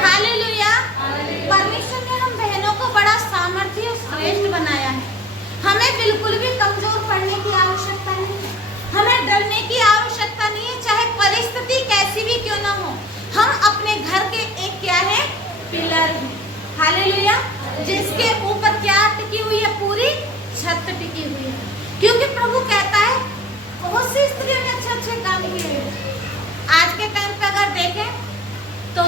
Hallelujah. परमेश्वर ने हम बहनों को बड़ा सामर्थ्य और श्रेष्ठ बनाया है। हमें बिल्कुल भी कमजोर पड़ने की आवश्यकता नहीं है, हमें डरने की आवश्यकता नहीं है, चाहे परिस्थिति कैसी भी क्यों ना हो। हम अपने घर के एक क्या है, पिलर हैं। हालेलुया। जिसके ऊपर क्या टिकी हुई है, पूरी छत टिकी हुई है। क्योंकि प्रभु कहता है बहुत सी स्त्रियों ने अच्छे अच्छे काम किए हैं। आज के टाइम पे अगर देखें तो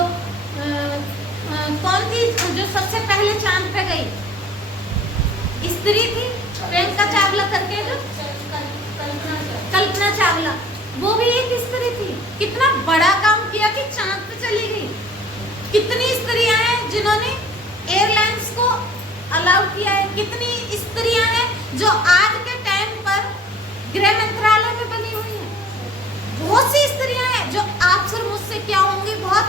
कौन थी जो सबसे पहले चांद पे गई? स्त्री थी, प्रियंका चावला करके, जो कल्पना चावला, वो भी एक स्त्री थी। कितना बड़ा काम किया कि चांद पे चली गई। कितनी स्त्रियां हैं जिन्होंने एयरलाइंस को अलाउ किया है, कितनी स्त्रियां हैं जो आज के टाइम पर गृह मंत्रालय में बनी हुई हैं। बहुत सी स्त्रियां हैं जो आपसे और मुझसे क्या होंगी, बहुत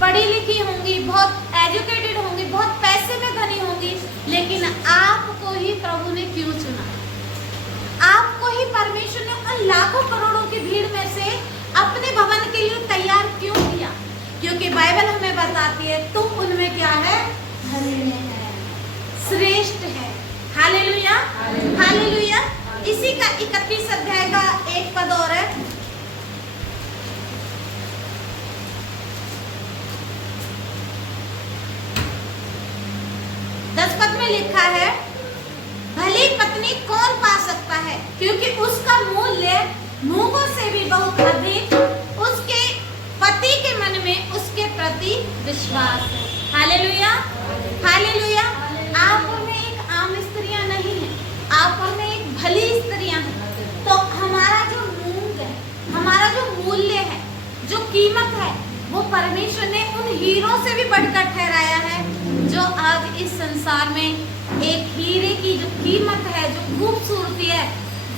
पढ़ी लिखी होंगी, बहुत एजुकेटेड होंगी, बहुत पैसे में धनी होंगी, लेकिन आपको ही प्रभु ने क्यों चुना? आपको ही परमेश्वर ने उन लाखों करोड़ों की भीड़ में से अपने भवन के लिए तैयार क्यों किया? क्योंकि बाइबल हमें बताती है तुम उनमें क्या है, धन्य है, श्रेष्ठ है। Hallelujah, hallelujah. इसी का 31 अध्याय का एक पद और है, लिखा है, भली पत्नी कौन पा सकता है, क्योंकि उसका मूल्य मूंगों से भी बहुत अधिक उसके पति के मन में उसके प्रति विश्वास है। Hallelujah, hallelujah. आप में एक आम स्त्रियां नहीं है, आप में एक भली स्त्रियां हैं। तो हमारा जो मूंग है, हमारा जो मूल्य है, जो कीमत है, वो परमेश्वर ने उन हीरों से भी बढ़कर ठहराया है, जो आज इस संसार में एक हीरे की जो कीमत है, जो खूबसूरती है,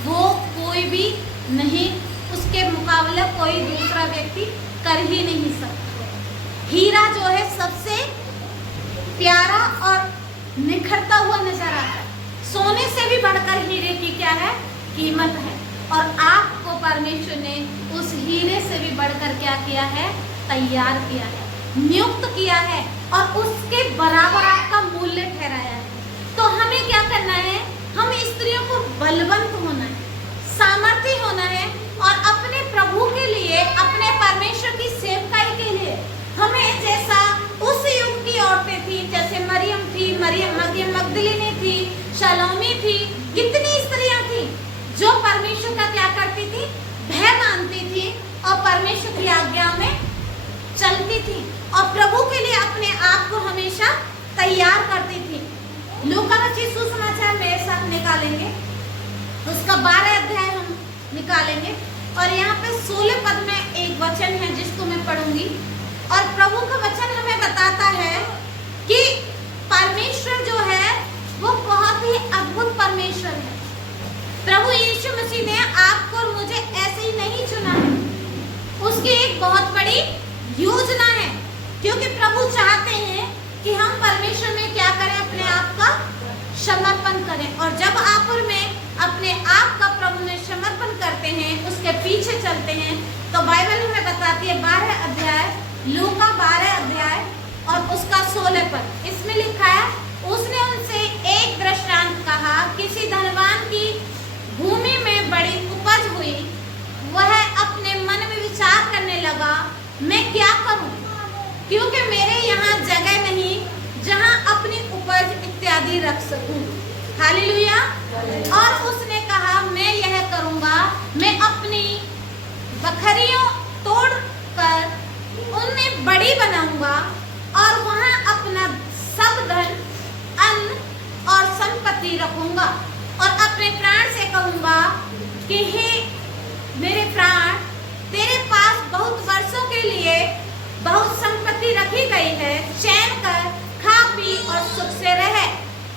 वो कोई भी नहीं, उसके मुकाबले कोई दूसरा व्यक्ति कर ही नहीं सकता। हीरा जो है सबसे प्यारा और निखरता हुआ नजर आता है। सोने से भी बढ़कर हीरे की क्या है, कीमत है। और आपको परमेश्वर ने उस हीरे से भी बढ़कर क्या किया है, तैयार किया है, नियुक्त किया है और उसके बराबर आपका मूल्य ठहराया है। तो हमें क्या करना है, हम स्त्रियों को बलवंत होना है, सामर्थ्य होना है और अपने प्रभु के लिए, अपने परमेश्वर की सेवकाई के लिए हमें, जैसा उस युग की औरतें थी, जैसे मरियम थी, मरियम मगदलीनी थी, शलोमी थी, कितनी स्त्रियां थी जो परमेश्वर का क्या करती थी, भय मानती थी और परमेश्वर की आज्ञा में चलती थी और प्रभु के लिए अपने आप को हमेशा तैयार करती थी। लूका रचित सुसमाचार मेरे साथ निकालेंगे, उसका 12 अध्याय हम निकालेंगे और यहाँ पे 16 पद में एक वचन है जिसको मैं पढ़ूंगी। और प्रभु का वचन हमें बताता है कि परमेश्वर जो है वो बहुत ही अद्भुत परमेश्वर है। प्रभु यीशु मसीह ने आपको और मुझे ऐसे ही नहीं चुना है, उसकी एक बहुत बड़ी योजना है। क्योंकि प्रभु चाहते हैं कि हम परमेश्वर में क्या करें, अपने आप का समर्पण करें। और जब आप और मैं अपने आप का प्रभु में समर्पण करते हैं, उसके पीछे चलते हैं, तो बाइबल हमें बताती है 12 अध्याय, लूका 12 अध्याय और उसका 16 पद, इसमें लिखा है, उसने उनसे एक दृष्टांत कहा, किसी धनवान की भूमि में बड़ी उपज हुई। वह अपने मन में विचार करने लगा, मैं क्या करूं, क्योंकि मेरे यहाँ जगह नहीं जहाँ अपनी उपज इत्यादि रख सकूं। हालेलुया। और उसने कहा, मैं यह करूंगा, मैं अपनी बखरियों तोड़कर उनमें बड़ी बनाऊंगा और वहाँ अपना सब धन, अन्न और संपत्ति रखूंगा और अपने प्राण से कहूंगा कि हे मेरे प्राण, तेरे पास बहुत वर्षों के लिए बहुत संपत्ति रखी गई है, चैन कर खा पी और सुख से रहे।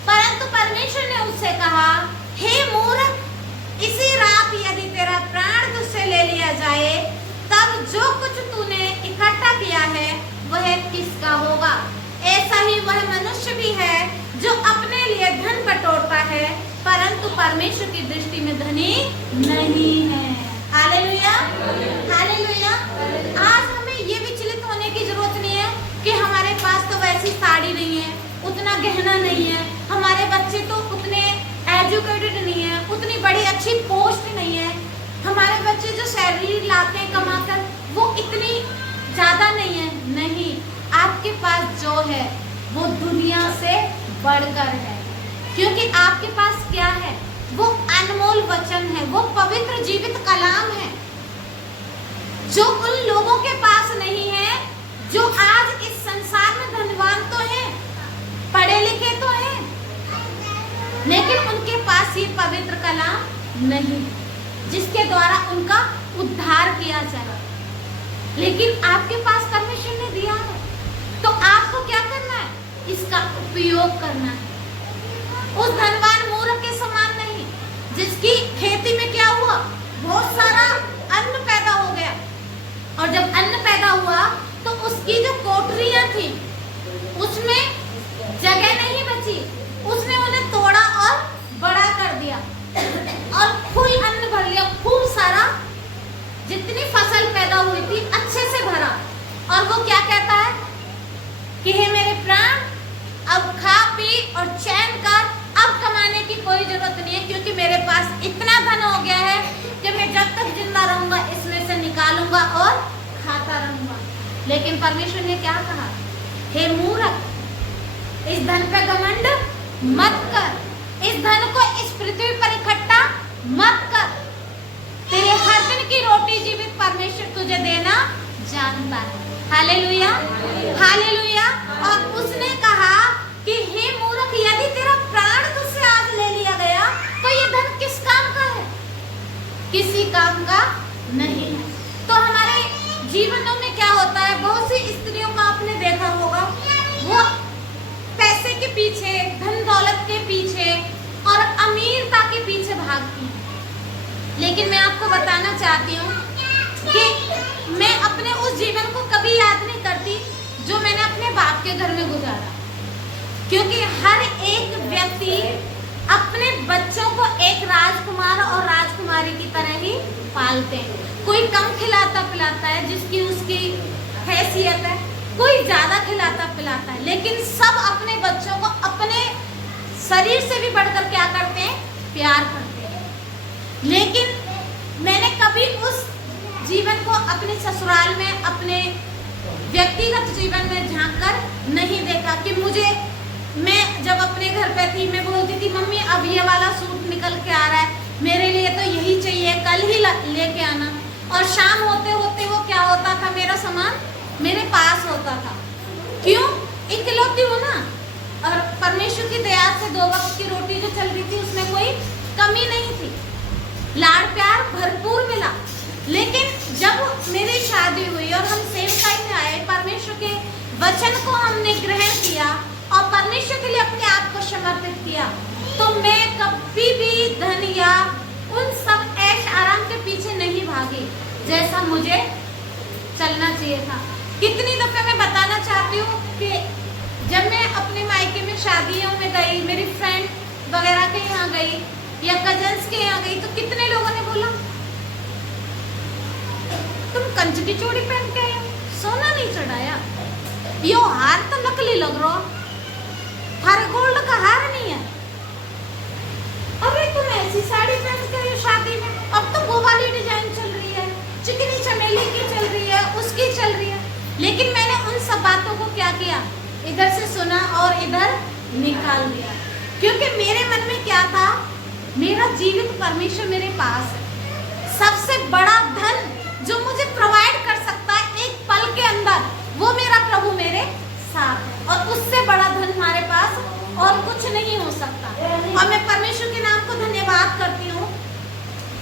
परंतु परमेश्वर ने उससे कहा, हे मूर्ख, इसी रात यदि तेरा प्राण तुझसे ले लिया जाए, तब जो कुछ तूने इकट्ठा किया है वह किसका होगा? ऐसा ही वह मनुष्य भी है जो अपने लिए धन बटोरता है, परंतु परमेश्वर की दृष्टि में धनी नहीं है। Hallelujah, hallelujah. आज हमें ये विचलित होने की जरूरत नहीं है कि उतना गहना नहीं है, हमारे बच्चे तो उतने एजुकेटेड नहीं है, उतनी बड़ी अच्छी पोस्ट नहीं है, हमारे बच्चे जो सैलरी लाते हैं कमाकर वो इतनी ज्यादा नहीं है। नहीं, आपके पास जो है वो दुनिया से बढ़कर है, क्योंकि आपके पास क्या है, वो अनमोल वचन है, वो पवित्र जीवित कलाम है, जो उन लोगों के पास नहीं है जो आज इस संसार में धनवान तो हैं, पढ़े लिखे तो हैं, लेकिन उनके पास ये पवित्र कलाम नहीं जिसके द्वारा उनका उद्धार किया जाए। लेकिन आपके पास परमेश्वर ने दिया है, तो आपको क्या करना है, इसका उपयोग करना है। उस धनवान मूर्ख के समान नहीं जिसकी खेती में क्या हुआ, बहुत सारा अन्न पैदा हो गया, और जब अन्न पैदा हुआ तो उसकी जो कोठरियां थी उसमें जगह नहीं बची, उसने उन्हें तोड़ा और बड़ा कर दिया और फुल अन्न भर लिया, खूब सारा जितनी फसल पैदा हुई थी अच्छे से भरा। और वो क्या कहता है कि हे मेरे प्राण, अब खा पी और चैन कर, अब कमाने की कोई जरूरत नहीं है, क्योंकि मेरे पास इतना धन हो गया है कि मैं जब तक जिंदा रहूंगा इसमें से निकालूंगा और खाता रहूंगा। लेकिन परमेश्वर ने क्या कहा, हे मूर्ख, इस धन पे घमंड मत कर, इस धन को इस पृथ्वी पर इकट्ठा मत कर, तेरे हर दिन की रोटी जीवित परमेश्वर तुझे देना जानता है। Hallelujah, hallelujah. और उसने कहा कि हे मूर्ख, यदि तेरा प्राण तुझसे आज ले लिया गया तो ये धन किस काम का है, किसी काम का नहीं है। तो हमारे जीवनों में क्या होता है, बहुत सी स्त्रियों का आपने देखा होगा, वो पैसे के पीछे, धन दौलत के पीछे और अमीरता के पीछे भागती हैं। लेकिन मैं आपको बताना चाहती हूँ कि मैं अपने उस जीवन को कभी याद नहीं करती जो मैंने अपने बाप के घर में गुजारा, क्योंकि हर एक व्यक्ति अपने बच्चों को एक राजकुमार और राजकुमारी की तरह ही पालते हैं। कोई कम खिलाता पिलाता है जिसकी उसकी हैसियत है, कोई ज्यादा खिलाता पिलाता है, लेकिन सब अपने बच्चों को अपने शरीर से भी बढ़कर क्या करते हैं, प्यार करते हैं। लेकिन मैंने कभी उस जीवन को अपने ससुराल में, अपने व्यक्तिगत जीवन में झांककर नहीं देखा कि मैं जब अपने घर पे थी, मैं बोलती थी मम्मी अब ये वाला सूट निकल के आ रहा है, मेरे लिए तो यही चाहिए, कल ही लेके आना। और शाम होते होते वो क्या होता था, मेरा सामान मेरे पास होता था। क्यों, इकलौती हूँ ना, और परमेश्वर की दया से 2 वक्त की रोटी जो चल रही थी उसमें कोई कमी नहीं थी, लाड़ प्यार भरपूर मिला। लेकिन जब मेरी शादी हुई और हम सेवकाई में आए, परमेश्वर के वचन को हमने ग्रहण किया और परमेश्वर के लिए अपने आप को समर्पित किया, तो मैं कभी भी धन या उन सब ऐश आराम के पीछे नहीं भागी जैसा मुझे चलना चाहिए था। कितनी दफे मैं बताना चाहती हूँ कि जब मैं अपने मायके में शादियों में गई, मेरी फ्रेंड वगैरह के यहाँ गई या कजन्स के यहाँ गई, तो कितने लोगों ने बोला तुम कंच की चूड़ी पहन के आए हो, सोना नहीं चढ़ाया, यो हार तो नकली लग रहा, थारे गोल्ड का हार नहीं है, अरे तुम ऐसी साड़ी पहन के आए शादी में, अब तो वो वाली डिजाइन चल रही है, चिकनी चमेली की चल रही है, उसकी चल रही है। लेकिन मैंने उन सब बातों को क्या किया, इधर से सुना और इधर निकाल दिया, क्योंकि मेरे मन में क्या था, मेरा जीवित परमेश्वर मेरे पास है, सबसे बड़ा धन जो मुझे प्रोवाइड कर सकता है एक पल के अंदर, वो मेरा प्रभु मेरे साथ है, और उससे बड़ा धन हमारे पास और कुछ नहीं हो सकता। और मैं परमेश्वर के नाम को धन्यवाद करती हूँ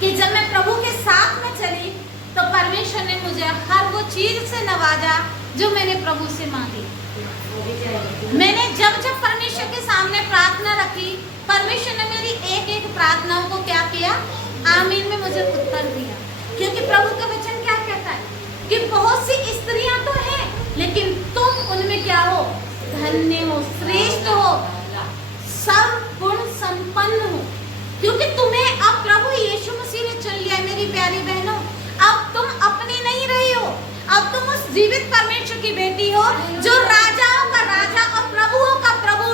कि जब मैं प्रभु के साथ में चली तो परमेश्वर ने मुझे हर वो चीज से नवाजा जो मैंने प्रभु से मांगी। मैंने जब जब परमेश्वर के सामने प्रार्थना रखी, परमेश्वर ने मेरी एक एक प्रार्थनाओं को क्या किया, आमीन में मुझे उत्तर दिया। क्योंकि प्रभु का वचन क्या कहता है कि बहुत सी स्त्रियां तो हैं, लेकिन तुम उनमें क्या हो, धन्य हो, श्रेष्ठ हो, सब गुण संपन्न हो, क्योंकि तुम्हें अब प्रभु यीशु मसीह ने चुन लिया। मेरी प्यारी बहनों, अब तुम अपनी नहीं रही हो, अब तुम उस जीवित परमेश्वर की बेटी हो जो राजाओं का राजा और प्रभुओं का प्रभु,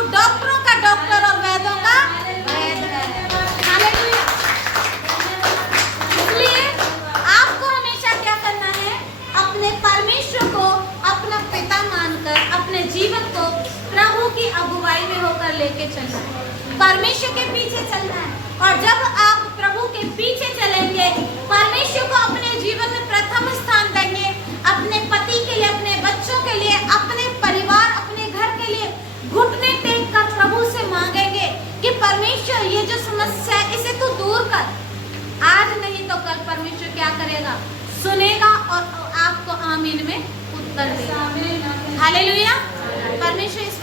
अगुवाई में होकर लेके चलना है, परमेश्वर के पीछे चलना है। और जब आप प्रभु के पीछे चलेंगे, परमेश्वर को अपने जीवन में प्रथम स्थान देंगे, अपने पति के लिए, अपने बच्चों के लिए, अपने परिवार, अपने घर के लिए घुटने टेक कर प्रभु से मांगेंगे कि परमेश्वर ये जो समस्या है इसे तू दूर कर। आज नहीं तो कल परमेश्वर क्या करेगा, सुनेगा और आपको आमीन में उत्तर देगा। हालेलुया। परमेश्वर इस